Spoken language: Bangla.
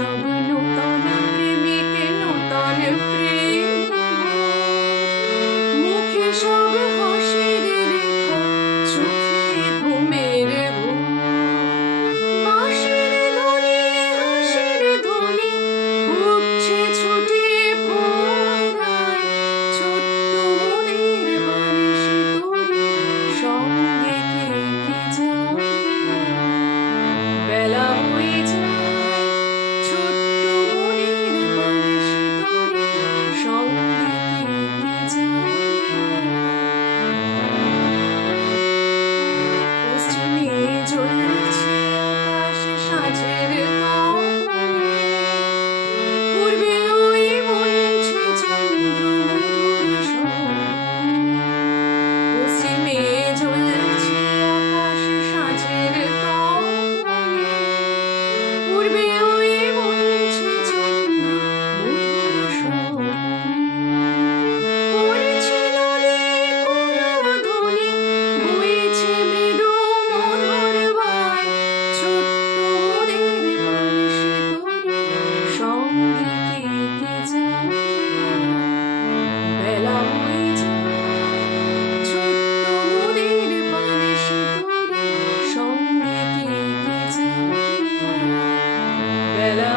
সব নূতন প্রেমিক নূতন প্রেম মুখে সব হাসির রেখা চোখে ঘুমের ঘুম বাঁশির ধ্বনি হাসির ধ্বনি উঠছে ছুটে ভোরায় ছোট্ট মোদের বানিশি তোরে সঙ্গে কে যায় বেলা হয়ে যায় ছোট্ট মোদের বানিশি তোরে সঙ্গে কে যায় পশ্চিমে জ্বলছে আকাশ সাঁঝের তপনে পূর্বে ওই বলছে চন্দ্র মধুর স্বপ্নে পশ্চিমে জ্বলছে আকাশ সাঁঝের তপনে পূর্বে ওই বলছে চন্দ্র মধুর স্বপ্নে পড়ছে নদী কলধ্বনি বইছে মৃদু মধুর বায় ছোট্ট মোদের বানিশি তোরে সঙ্গে কে যায় বেলা হয়ে যায় ছোট্ট মোদের বানিশি তোরে সঙ্গে কে যায় বেলা